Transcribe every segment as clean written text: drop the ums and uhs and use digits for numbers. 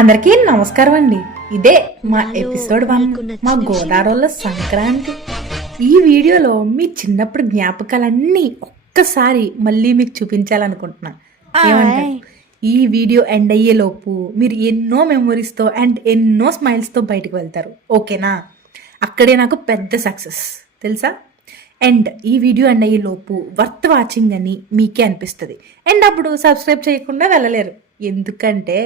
అందరికీ నమస్కారం అండి. ఇదే మా ఎపిసోడ్ 1, మా గోదావరిలో సంక్రాంతి. ఈ వీడియోలో మీ చిన్నప్పుడు జ్ఞాపకాలన్నీ ఒక్కసారి మళ్ళీ మీకు చూపించాలనుకుంటున్నా. ఏమంటారు? ఈ వీడియో ఎండ్ అయ్యే లోపు మీరు ఎన్నో మెమొరీస్తో అండ్ ఎన్నో స్మైల్స్తో బయటకు వెళ్తారు. ఓకేనా? అక్కడే నాకు పెద్ద సక్సెస్ తెలుసా. అండ్ ఈ వీడియో ఎండ్ అయ్యే లోపు వర్త్ వాచింగ్ అని మీకే అనిపిస్తుంది. అండ్ అప్పుడు సబ్స్క్రైబ్ చేయకుండా వెళ్ళలేరు. ఎందుకంటే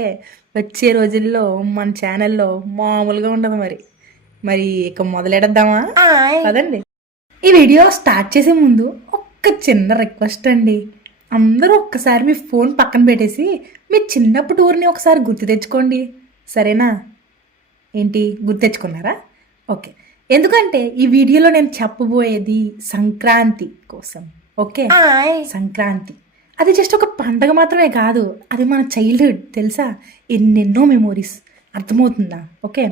వచ్చే రోజుల్లో మన ఛానల్లో మామూలుగా ఉండదు. మరి ఇక మొదలెడద్దామా? కదండి. ఈ వీడియో స్టార్ట్ చేసే ముందు ఒక్క చిన్న రిక్వెస్ట్ అండి. అందరూ ఒక్కసారి మీ ఫోన్ పక్కన పెట్టేసి మీ చిన్నప్పుడు టూర్ని ఒకసారి గుర్తు తెచ్చుకోండి. సరేనా? ఏంటి గుర్తు తెచ్చుకున్నారా? ఓకే. ఎందుకంటే ఈ వీడియోలో నేను చెప్పబోయేది సంక్రాంతి కోసం. ఓకే, సంక్రాంతి అది జస్ట్ ఒక పండగ మాత్రమే కాదు, అది మన చైల్డ్హుడ్ తెలుసా. ఎన్నెన్నో మెమోరీస్. అర్థమవుతుందా? ఓకే,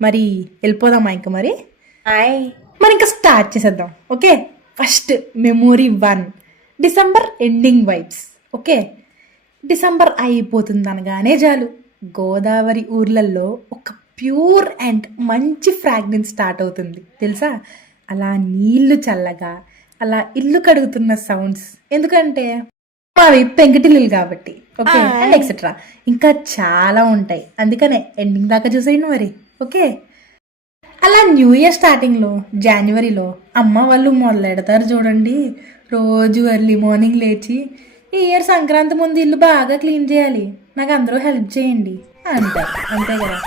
మరి వెళ్ళిపోదామా ఇంకా? మరి ఇంకా స్టార్ట్ చేసేద్దాం. Okay, first memory 1, December ending vibes. Okay, December అయిపోతుంది అనగానే చాలు గోదావరి ఊర్లలో ఒక ప్యూర్ అండ్ మంచి ఫ్రాగ్రెన్స్ స్టార్ట్ అవుతుంది తెలుసా. అలా నీళ్లు చల్లగా, అలా ఇల్లు కడుగుతున్న సౌండ్స్. ఎందుకంటే అవి పెంకుటిల్లులు కాబట్టి. ఓకే, అండ్ ఎక్సెట్రా ఇంకా చాలా ఉంటాయి. అందుకనే ఎండింగ్ దాకా చూసేయండి మరి. ఓకే, అలా న్యూ ఇయర్ స్టార్టింగ్లో జనవరిలో అమ్మ వాళ్ళు మొదలెడతారు చూడండి. రోజు ఎర్లీ మార్నింగ్ లేచి ఈ ఇయర్ సంక్రాంతి ముందు ఇల్లు బాగా క్లీన్ చేయాలి, నాకు అందరూ హెల్ప్ చేయండి అంటారు. అంతే కదా.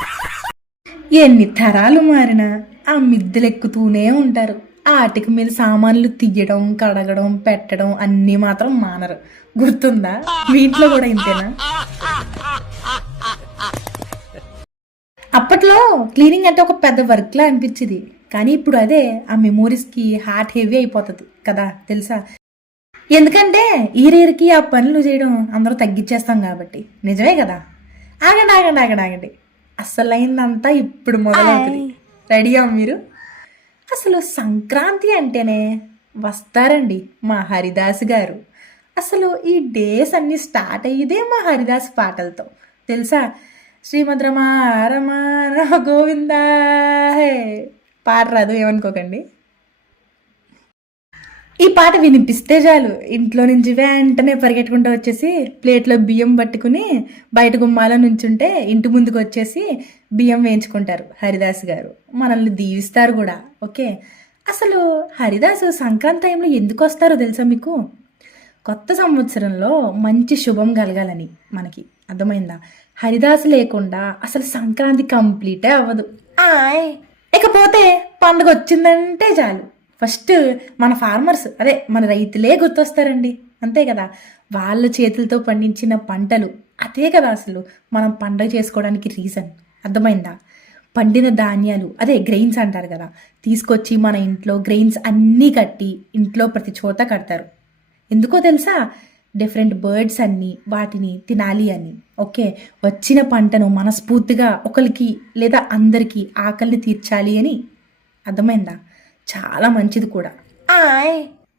ఎన్ని తరాలు మారినా ఆ మిద్దెలు ఎక్కుతూనే ఉంటారు. ఆ ఆటిక మీద సామాన్లు తీయడం, కడగడం, పెట్టడం అన్నీ మాత్రం మానరు. గుర్తుందా? మీ ఇంట్లో కూడా ఇంతేనా? అప్పట్లో క్లీనింగ్ అంటే ఒక పెద్ద వర్క్లా అనిపించింది, కానీ ఇప్పుడు అదే ఆ మెమోరీస్కి హార్ట్ హెవీ అయిపోతుంది కదా తెలుసా. ఎందుకంటే ఈరేరికి ఆ పనులు చేయడం అందరూ తగ్గించేస్తాం కాబట్టి. నిజమే కదా. ఆగండి ఆగండి ఆగండి ఆగండి, అసలైందంతా ఇప్పుడు మొదలవుతుంది. రెడీయా మీరు? అసలు సంక్రాంతి అంటేనే వస్తారండి మా హరిదాస్ గారు. అసలు ఈ డేస్ అన్నీ స్టార్ట్ అయ్యేదే మా హరిదాస్ పాటలతో తెలుసా. శ్రీమద్ రమా రమా గోవిందా హే. పాట రాదు ఏమనుకోకండి. ఈ పాట వినిపిస్తే చాలు ఇంట్లో నుంచి వెంటనే పరిగెట్టుకుంటూ వచ్చేసి ప్లేట్లో బియ్యం పట్టుకుని బయట గుమ్మాల నుంచుంటే ఇంటి ముందుకు వచ్చేసి బియ్యం వేయించుకుంటారు హరిదాస్ గారు. మనల్ని దీవిస్తారు కూడా. ఓకే, అసలు హరిదాసు సంక్రాంతి టైంలో ఎందుకు వస్తారో తెలుసా మీకు? కొత్త సంవత్సరంలో మంచి శుభం కలగాలని మనకి. అర్థమైందా? హరిదాసు లేకుండా అసలు సంక్రాంతి కంప్లీటే అవ్వదు. ఇకపోతే పండుగ వచ్చిందంటే చాలు ఫస్ట్ మన ఫార్మర్స్, అదే మన రైతులే గుర్తొస్తారండి. అంతే కదా. వాళ్ళ చేతులతో పండించిన పంటలు, అదే కదా అసలు మనం పండుగ చేసుకోవడానికి రీజన్. అర్థమైందా? పండిన ధాన్యాలు, అదే గ్రెయిన్స్ అంటారు కదా, తీసుకొచ్చి మన ఇంట్లో గ్రెయిన్స్ అన్నీ కట్టి ఇంట్లో ప్రతి చోట కడతారు. ఎందుకో తెలుసా? డిఫరెంట్ బర్డ్స్ అన్నీ వాటిని తినాలి అని. ఓకే, వచ్చిన పంటను మనస్ఫూర్తిగా ఒకరికి లేదా అందరికీ ఆకలిని తీర్చాలి అని. అర్థమైందా? చాలా మంచిది కూడా.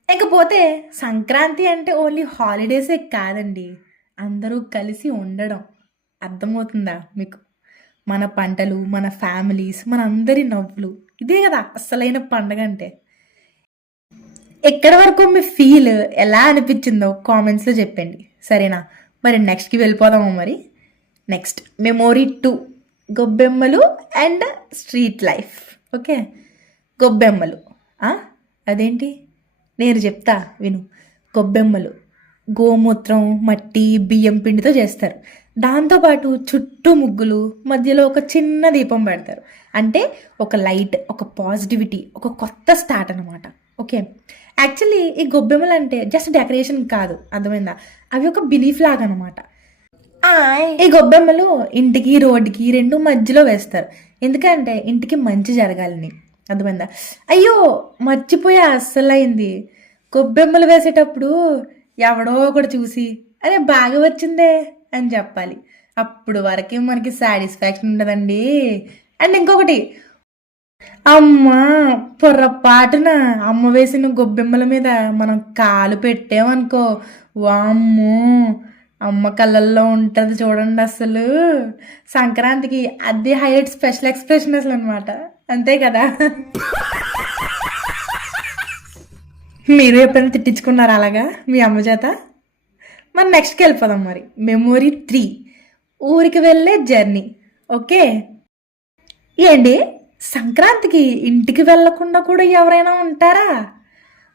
ఇకపోతే సంక్రాంతి అంటే ఓన్లీ హాలిడేసే కాదండి, అందరూ కలిసి ఉండడం. అర్థమవుతుందా మీకు? మన పంటలు, మన ఫ్యామిలీస్, మన అందరి నవ్వులు, ఇదే కదా అసలైన పండగ అంటే. ఎక్కడి వరకు మీ ఫీల్ ఎలా అనిపించిందో కామెంట్స్లో చెప్పండి. సరేనా? మరి నెక్స్ట్కి వెళ్ళిపోదాము. మరి నెక్స్ట్ మెమోరీ 2, గొబ్బెమ్మలు అండ్ స్ట్రీట్ లైఫ్. ఓకే, గొబ్బెమ్మలు అదేంటి నేను చెప్తా విను. గొబ్బెమ్మలు గోమూత్రం, మట్టి, బియ్యం పిండితో చేస్తారు. దాంతోపాటు చుట్టూ ముగ్గులు, మధ్యలో ఒక చిన్న దీపం పెడతారు. అంటే ఒక లైట్, ఒక పాజిటివిటీ, ఒక కొత్త స్టార్ట్ అనమాట. ఓకే, యాక్చువల్లీ ఈ గొబ్బెమ్మలు అంటే జస్ట్ డెకరేషన్ కాదు. అర్థమైందా? అవి ఒక బిలీఫ్ లాగా అనమాట. ఈ గొబ్బెమ్మలు ఇంటికి రోడ్డుకి రెండు మధ్యలో వేస్తారు. ఎందుకంటే ఇంటికి మంచి జరగాలని. అర్థమైందా? అయ్యో మర్చిపోయా, అస్సలైంది. గొబ్బెమ్మలు వేసేటప్పుడు ఎవడో ఒకటి చూసి అరే బాగా వచ్చిందే అని చెప్పాలి. అప్పుడు వరకే మనకి సాటిస్ఫాక్షన్ ఉండదండి. అండ్ ఇంకొకటి, అమ్మ పొర్రపాటున అమ్మ వేసిన గొబ్బెమ్మల మీద మనం కాలు పెట్టామనుకో, వామ్మో అమ్మ కళ్ళల్లో ఉంటుంది చూడండి అసలు. సంక్రాంతికి అది హైలైట్ స్పెషల్ ఎక్స్ప్రెషన్ అసలు అనమాట. అంతే కదా. మీరు ఎప్పుడైనా తిట్టించుకున్నారా అలాగా మీ అమ్మ చేత? మరి నెక్స్ట్కి వెళ్ళిపోదాం. మరి మెమొరీ 3, ఊరికి వెళ్ళే జర్నీ. ఓకే ఏంటి, సంక్రాంతికి ఇంటికి వెళ్ళకుండా కూడా ఎవరైనా ఉంటారా?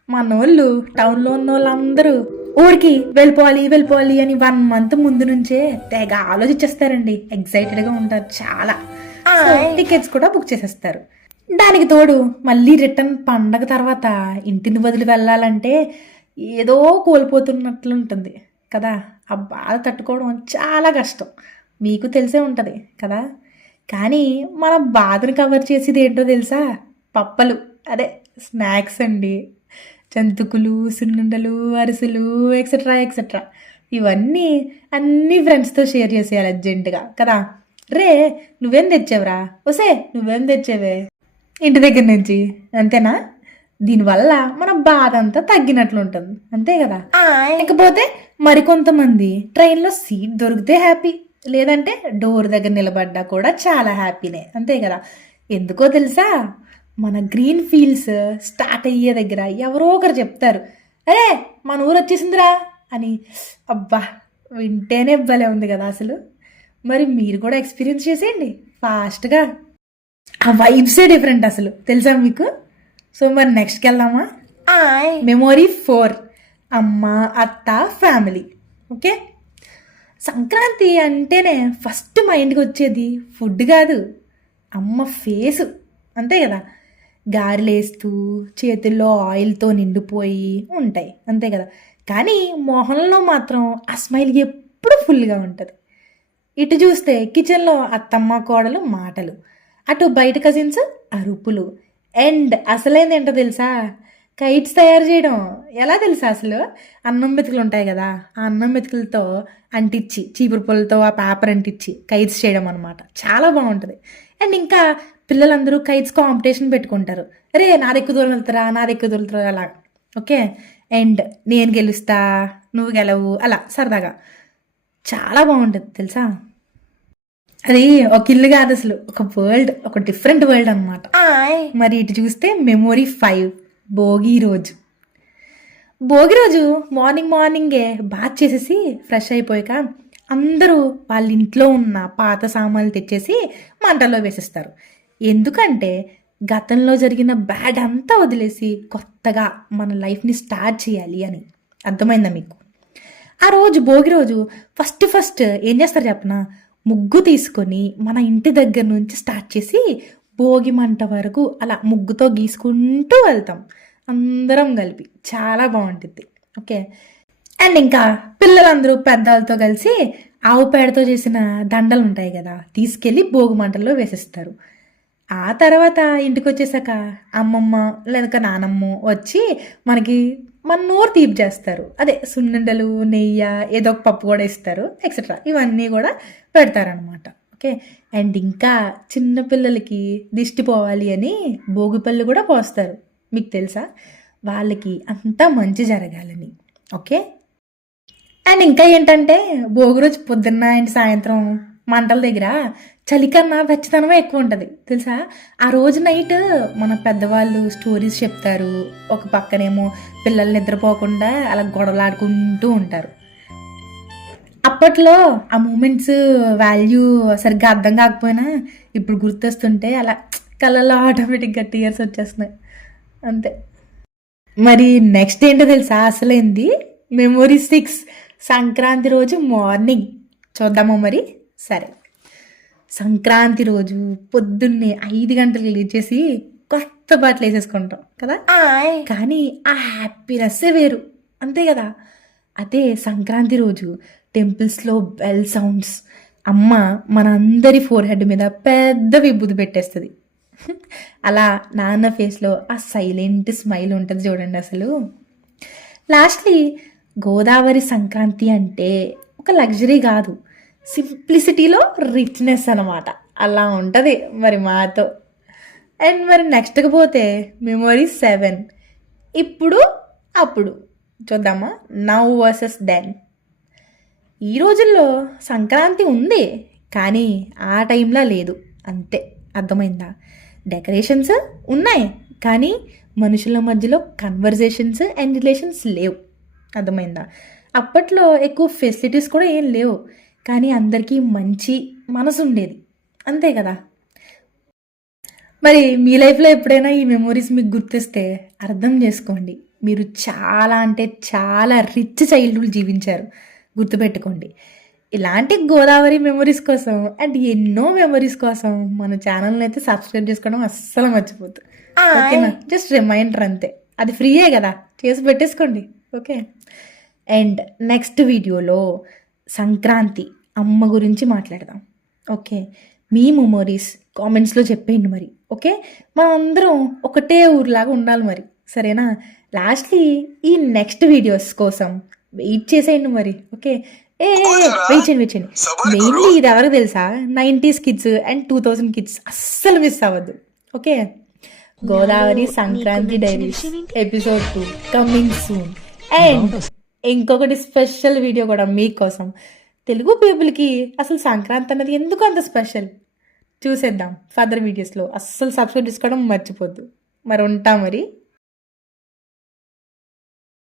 మనోళ్ళు టౌన్లో ఉన్న వాళ్ళందరూ ఊరికి వెళ్ళిపోవాలి అని 1 month ముందు నుంచే తెగ ఆలోచించేస్తారండి. ఎక్సైటెడ్గా ఉంటారు చాలా. టికెట్స్ కూడా బుక్ చేసేస్తారు. దానికి తోడు మళ్ళీ రిటర్న్ పండగ తర్వాత ఇంటిని వదిలి వెళ్ళాలంటే ఏదో కోల్పోతున్నట్లుంటుంది కదా. ఆ బాధ తట్టుకోవడం చాలా కష్టం, మీకు తెలిసే ఉంటుంది కదా. కానీ మన బాధను కవర్ చేసేది ఏంటో తెలుసా? పప్పలు, అదే స్నాక్స్ అండి. జంతుకులు, సున్నుండలు, అరిసెలు, ఎక్సెట్రా ఎక్సెట్రా. ఇవన్నీ అన్నీ ఫ్రెండ్స్తో షేర్ చేసేయాలి అర్జెంటుగా కదా. రే నువ్వేం తెచ్చావురా, ఒసే నువ్వేం తెచ్చావే, ఇంటి దగ్గర నుంచి. అంతేనా? దీనివల్ల మన బాధ అంతా తగ్గినట్లు ఉంటుంది, అంతే కదా. ఇకపోతే మరికొంతమంది ట్రైన్లో సీట్ దొరికితే హ్యాపీ, లేదంటే డోర్ దగ్గర నిలబడ్డా కూడా చాలా హ్యాపీనే, అంతే కదా. ఎందుకో తెలుసా? మన గ్రీన్ ఫీల్డ్స్ స్టార్ట్ అయ్యే దగ్గర ఎవరో ఒకరు చెప్తారు, అరే మన ఊరు వచ్చేసిందిరా అని. అబ్బా వింటేనే భలే ఉంది కదా అసలు. మరి మీరు కూడా ఎక్స్పీరియన్స్ చేసేయండి ఫాస్ట్గా. ఆ వైబ్సే డిఫరెంట్ అసలు, తెలుసా మీకు? సో మరి నెక్స్ట్కి వెళ్దామా? మెమొరీ 4, అమ్మ, అత్త, ఫ్యామిలీ. ఓకే, సంక్రాంతి అంటేనే ఫస్ట్ మైండ్కి వచ్చేది ఫుడ్ కాదు, అమ్మ ఫేసు, అంతే కదా. గారెలేస్తూ చేతుల్లో ఆయిల్తో నిండిపోయి ఉంటాయి, అంతే కదా. కానీ మొహంలో మాత్రం ఆ స్మైల్ ఎప్పుడు ఫుల్గా ఉంటుంది. ఇటు చూస్తే కిచెన్లో అత్తమ్మ కోడలు మాటలు, అటు బయట కజిన్స్ అరుపులు, అండ్ అసలేంది ఏంటో తెలుసా? కైట్స్ తయారు చేయడం. ఎలా తెలుసా అసలు? అన్నం మెతుకులు ఉంటాయి కదా, ఆ అన్నం మెతుకులతో అంటించి చీపురు పుల్లతో ఆ పేపర్ అంటించి కైట్స్ చేయడం అనమాట. చాలా బాగుంటుంది. అండ్ ఇంకా పిల్లలందరూ కైట్స్ కాంపిటీషన్ పెట్టుకుంటారు. అరే నాది ఎక్కువ దూరం వెళ్తారా అలా. ఓకే, అండ్ నేను గెలుస్తా నువ్వు గెలవు అలా సరదాగా. చాలా బాగుంటుంది తెలుసా. అది ఒక ఇల్లు కాదు అసలు, ఒక వరల్డ్, ఒక డిఫరెంట్ వరల్డ్ అనమాట. మరి ఇటు చూస్తే మెమొరీ 5, భోగి రోజు. భోగి రోజు మార్నింగే బాత్ చేసేసి ఫ్రెష్ అయిపోయాక అందరూ వాళ్ళ ఇంట్లో ఉన్న పాత సామాన్లు తెచ్చేసి మంటల్లో వేసేస్తారు. ఎందుకంటే గతంలో జరిగిన బ్యాడ్ అంతా వదిలేసి కొత్తగా మన లైఫ్ని స్టార్ట్ చేయాలి అని. అర్థమైందా మీకు? ఆ రోజు భోగి రోజు ఫస్ట్ ఏం చేస్తారు చెప్పనా? ముగ్గు తీసుకొని మన ఇంటి దగ్గర నుంచి స్టార్ట్ చేసి భోగి మంట వరకు అలా ముగ్గుతో గీసుకుంటూ వెళ్తాం అందరం కలిపి. చాలా బాగుంటుంది. ఓకే, అండ్ ఇంకా పిల్లలందరూ పెద్దలతో కలిసి ఆవు పేడతో చేసిన దండలు ఉంటాయి కదా, తీసుకెళ్ళి భోగి మంటల్లో వేసేస్తారు. ఆ తర్వాత ఇంటికి వచ్చేసాక అమ్మమ్మ లేక నానమ్మ వచ్చి మనకి మన నోరు తీపి చేస్తారు. అదే సున్నుండలు, నెయ్యి, ఏదో ఒక పప్పు కూడా ఇస్తారు, ఎక్సెట్రా. ఇవన్నీ కూడా పెడతారనమాట. ఓకే, అండ్ ఇంకా చిన్నపిల్లలకి దిష్టి పోవాలి అని భోగిపళ్ళు కూడా పోస్తారు. మీకు తెలుసా? వాళ్ళకి అంతా మంచి జరగాలని. ఓకే, అండ్ ఇంకా ఏంటంటే భోగి రోజు పొద్దున్న అండ్ సాయంత్రం మంటల దగ్గర చలికన్నా వెచ్చదనమే ఎక్కువ ఉంటుంది తెలుసా. ఆ రోజు నైట్ మన పెద్దవాళ్ళు స్టోరీస్ చెప్తారు, ఒక పక్కనేమో పిల్లలు నిద్రపోకుండా అలా గొడవలాడుకుంటూ ఉంటారు. అప్పట్లో ఆ మూమెంట్స్ వాల్యూ సరిగ్గా అర్థం కాకపోయినా ఇప్పుడు గుర్తొస్తుంటే అలా కళ్ళల్లో ఆటోమేటిక్గా టీయర్స్ వచ్చేస్తున్నాయి, అంతే. మరి నెక్స్ట్ ఏంటో తెలుసా అసలేంది? మెమొరీ 6, సంక్రాంతి రోజు మార్నింగ్. చూద్దామా మరి? సరే, సంక్రాంతి రోజు పొద్దున్నే 5 గంటలకు లేచేసి కొత్త బట్టలు వేసేసుకుంటాం కదా. కానీ ఆ హ్యాపీనెస్సే వేరు, అంతే కదా. అదే సంక్రాంతి రోజు టెంపుల్స్లో బెల్ సౌండ్స్, అమ్మ మన అందరి ఫోర్ హెడ్ మీద పెద్ద విభూతి పెట్టేస్తుంది. అలా నాన్న ఫేస్లో ఆ సైలెంట్ స్మైల్ ఉంటుంది చూడండి అసలు. లాస్ట్లీ గోదావరి సంక్రాంతి అంటే ఒక లగ్జరీ కాదు, సింప్లిసిటీలో రిచ్నెస్ అనమాట. అలా ఉంటుంది మరి మాతో. అండ్ మరి నెక్స్ట్కి పోతే మెమొరీ 7, ఇప్పుడు అప్పుడు. చూద్దామా? Now versus then. ఈ రోజుల్లో సంక్రాంతి ఉంది, కానీ ఆ టైంలో లేదు, అంతే. అర్థమైందా? డెకరేషన్స్ ఉన్నాయి, కానీ మనుషుల మధ్యలో కన్వర్జేషన్స్ అండ్ రిలేషన్స్ లేవు. అర్థమైందా? అప్పట్లో ఎక్కువ ఫెసిలిటీస్ కూడా ఏం లేవు, కానీ అందరికీ మంచి మనసు ఉండేది, అంతే కదా. మరి మీ లైఫ్లో ఎప్పుడైనా ఈ మెమొరీస్ మీకు గుర్తిస్తే అర్థం చేసుకోండి, మీరు చాలా అంటే చాలా రిచ్ చైల్డ్హుడ్ జీవించారు. గుర్తుపెట్టుకోండి. ఇలాంటి గోదావరి మెమొరీస్ కోసం అండ్ ఎన్నో మెమొరీస్ కోసం మన ఛానల్ని అయితే సబ్స్క్రైబ్ చేసుకోవడం అస్సలు మర్చిపోద్దు. ఓకేనా? జస్ట్ రిమైండర్ అంతే, అది ఫ్రీయే కదా, చేసి పెట్టేసుకోండి. ఓకే. అండ్ నెక్స్ట్ వీడియోలో సంక్రాంతి అమ్మ గురించి మాట్లాడదాం. ఓకే, మీ మెమొరీస్ కామెంట్స్లో చెప్పేయండి మరి. ఓకే, మనం అందరం ఒకటే ఊరిలాగా ఉండాలి మరి, సరేనా? లాస్ట్లీ ఈ నెక్స్ట్ వీడియోస్ కోసం వెయిట్ చేసేయండి మరి. ఓకే, వెయిట్ చేయండి. మెయిన్లీ ఇది ఎవరికి తెలుసా? 90s కిడ్స్ అండ్ 2000 కిడ్స్ అస్సలు మిస్ అవ్వద్దు. Okay, Godavari Sankranti diaries episode 2 coming soon. And ఇంకొకటి స్పెషల్ వీడియో కూడా మీకోసం. తెలుగు పీపుల్కి అసలు సంక్రాంతి అన్నది ఎందుకు అంత స్పెషల్ చూసేద్దాం ఫర్దర్ వీడియోస్లో. అస్సలు సబ్స్క్రైబ్ చేసుకోవడం మర్చిపోద్దు. మరి ఉంటా మరి.